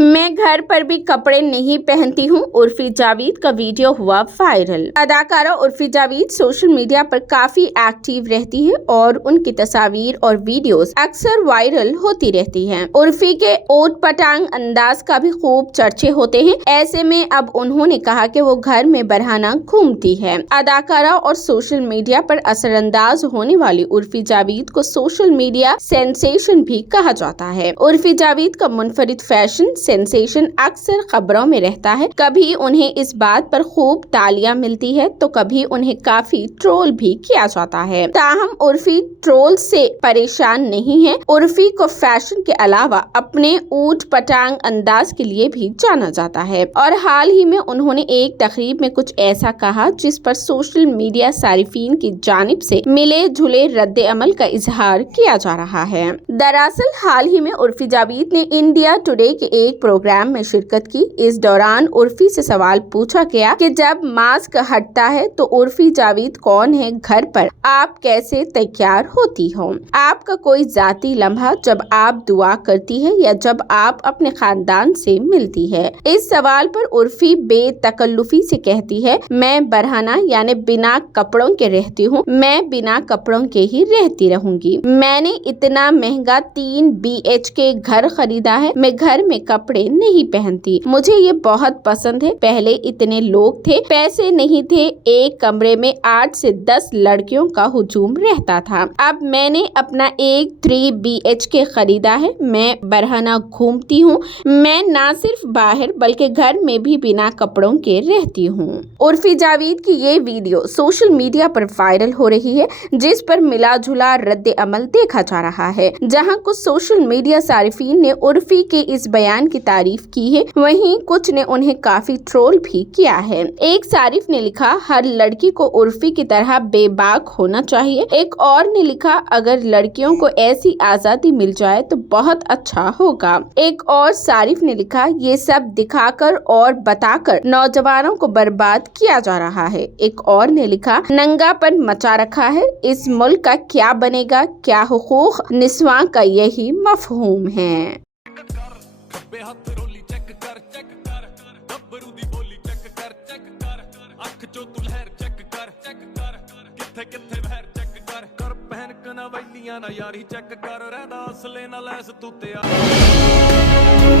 मैं घर पर भी कपड़े नहीं पहनती हूँ। उर्फी जावेद का वीडियो हुआ वायरल। अदाकारा उर्फी जावेद सोशल मीडिया पर काफी एक्टिव रहती है और उनकी तस्वीर और वीडियोस अक्सर वायरल होती रहती हैं। उर्फी के ओट पटांग अंदाज का भी खूब चर्चे होते हैं। ऐसे में अब उन्होंने कहा कि वो घर में बरहाना घूमती है। अदाकारा और सोशल मीडिया पर असरअंदाज होने वाली उर्फी जावेद को सोशल मीडिया सेंसेशन भी कहा जाता है। उर्फी जावेद का मुनफरिद फैशन सेंसेशन अक्सर खबरों में रहता है। कभी उन्हें इस बात पर खूब तालियां मिलती है तो कभी उन्हें काफी ट्रोल भी किया जाता है। ताहम उर्फी ट्रोल से परेशान नहीं है। उर्फी को फैशन के अलावा अपने ऊट पटांग अंदाज के लिए भी जाना जाता है और हाल ही में उन्होंने एक तकरीब में कुछ ऐसा कहा जिस पर सोशल मीडिया सारिफीन की जानिब से मिले जुले रद्द अमल का इजहार किया जा रहा है। दरअसल हाल ही में उर्फी जावेद ने इंडिया टुडे के एक प्रोग्राम में शिरकत की। इस दौरान उर्फी से सवाल पूछा गया कि जब मास्क हटता है तो उर्फी जावेद कौन है, घर पर आप कैसे तैयार होती हो, आपका कोई जाती लम्हा जब आप दुआ करती है या जब आप अपने खानदान से मिलती है। इस सवाल पर उर्फी बेतकल्लुफी से कहती है, मैं बरहाना यानी बिना कपड़ों के रहती हूँ, मैं बिना कपड़ों के ही रहती रहूंगी। मैंने इतना महंगा 3 BHK घर खरीदा है, मैं घर में कपड़े नहीं पहनती। मुझे ये बहुत पसंद है। पहले इतने लोग थे, पैसे नहीं थे, एक कमरे में 8 से 10 लड़कियों का हुजूम रहता था। अब मैंने अपना एक 3 BHK खरीदा है। मैं बरहाना घूमती हूँ। मैं ना सिर्फ बाहर बल्कि घर में भी बिना कपड़ों के रहती हूँ। उर्फी जावेद की ये वीडियो सोशल मीडिया पर वायरल हो रही है, जिस पर मिला जुला रद्द अमल देखा जा रहा है। जहाँ कुछ सोशल मीडिया सारिफीन ने उर्फी के इस बयान की तारीफ की है, वहीं कुछ ने उन्हें काफी ट्रोल भी किया है। एक सारिफ ने लिखा, हर लड़की को उर्फी की तरह बेबाक होना चाहिए। एक और ने लिखा, अगर लड़कियों को ऐसी आजादी मिल जाए तो बहुत अच्छा होगा। एक और सारिफ ने लिखा, ये सब दिखाकर और बताकर नौजवानों को बर्बाद किया जा रहा है। एक और ने लिखा, नंगापन मचा रखा है, इस मुल्क का क्या बनेगा, क्या हुकूक निस्वां का यही मफहूम है। हथ रोली चेक कर गब्बरू दी बोली चेक कर अख चो तू लहर चेक कर किथे किथे बहर चेक कर पहन कना वैलियां ना यारी चेक कर रहदा असले ना लैस तू तैयार